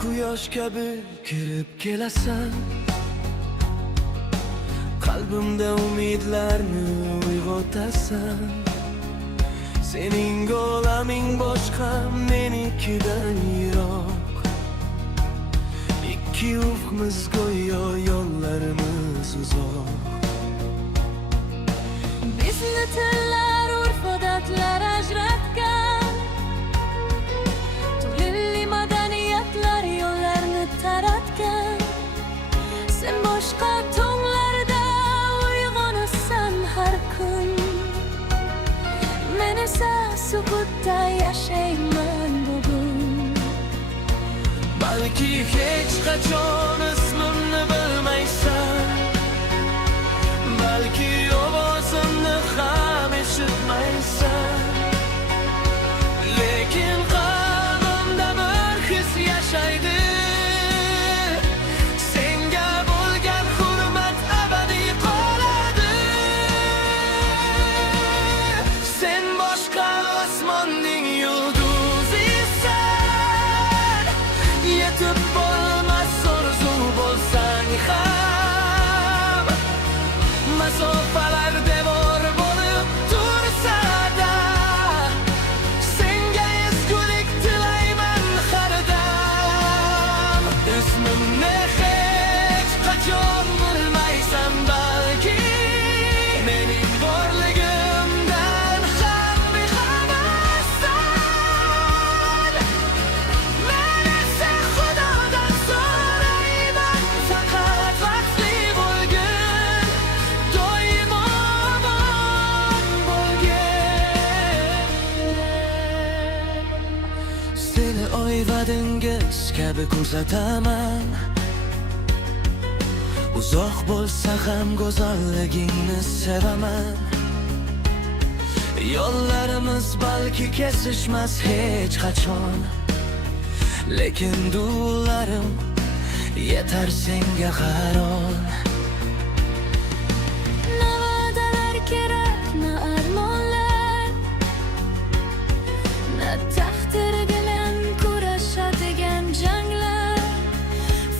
quyosh kabi kirib kelasan, qalbimda umidlarni uyg'otasan. Sening olaming boshqa, menikidan yiroq. Ikki ufqimiz go'yo, yo'llarimiz uzoq. Bizni tillar, urf-odatlar ajratgan, turli madaniyatlar yo'llarni taratgan. Sen boshqa tonglarda uyg'onasan har kun, men esa sukutda yashayman bugun. Balki hech qachon ismimni bilmaysan, balki ovozimni ham eshitmaysan, lekin qalbimda bir his yashaydi. Senga bo'lgan hurmat abadiy qoladi. Sen boshqa osmonning yulduzisan, yetib bo'lmas orzu bo'lsang ham. Masofalar devor bo'lib tursa-da, senga ezgulik tilayman har dam. Ismimni hech qachon bilmaysan, balki mening borligimdan ham bexabarsan. Men esa Xudodan so'rayman, faqat baxtli bo'lgin, doimo omon bo'lgin. Seni oy va dengiz kabi kuzataman, uzoq bo'lsa ham go'zalligingni sevaman. Yo'llarimiz balki kesishmas hech qachon, lekin duolarim yetar senga qaron. Na va'dalar kerak, na armonlar, na taqdir bilan kurashadigan janglar.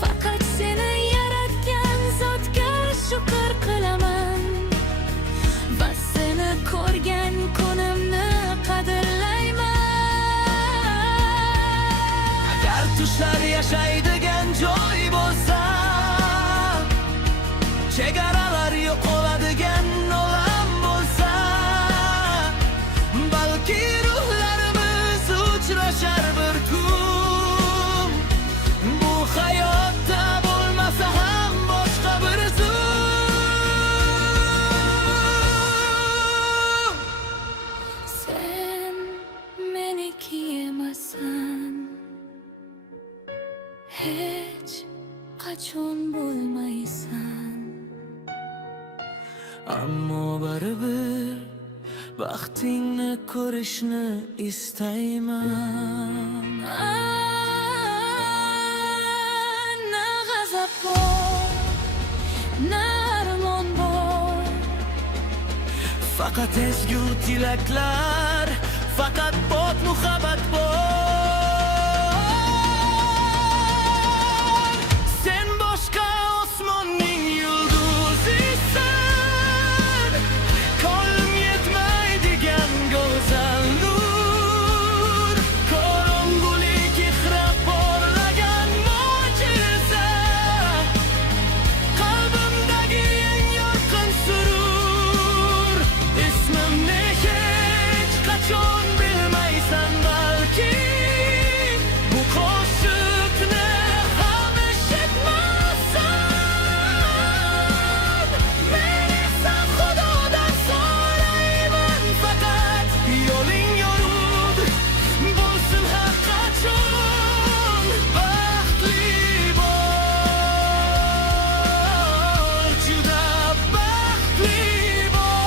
Faqat seni yaratgan zotga shukr qilaman va seni ko'rgan kunimni qadrlayman. Agar tushlar yashaydigan joy bo'lsa, chegaralar yo'qoladigan olam bo'lsa, balki ruhlarimiz uchrashar bir kun. Bu hayotda bo'lmasa ham boshqa bir zum. Sen meniki emasan, hech qachon bo'lmaysan. Ammo baribir baxtingni ko'rishni istayman. Na g'azab bor, na armon bor, Faqat ezgu tilaklar, faqat pok muhabbat bor. Sen boshqa osmonning yulduzisan, qo'lim yetmaydigan go'zal nur, qorong'ulik ihrab porlagan mo'jiza, qalbimdagi eng yorqin surur. Ismimni hech qachon bilmaysan, balki bu qo'shiqni ham eshitmasan. Men esa Xudodan so'rayman, faqat yo'ling yorug' bo'lsin har qachon. Baxtli bo'l, juda baxtli bo'l.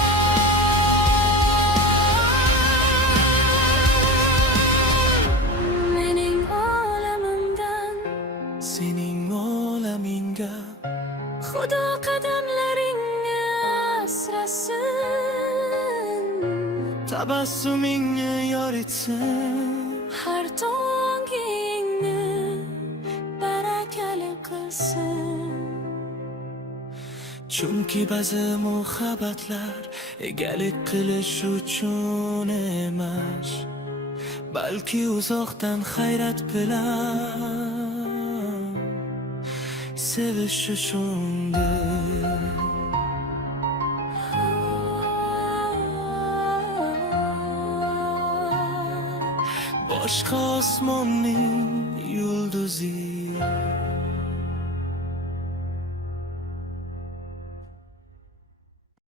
mening olamimdan Sening olaminga Xudo qadamlaringni asrasin. tabassumingni yoritsin. Har tongingni bilmasin. Chunki ba'zi muhabbatlar egalik qilish uchun emas, balki uzoqdan hayrat bilan sevish uchundir. Boshqa osmonning yulduzi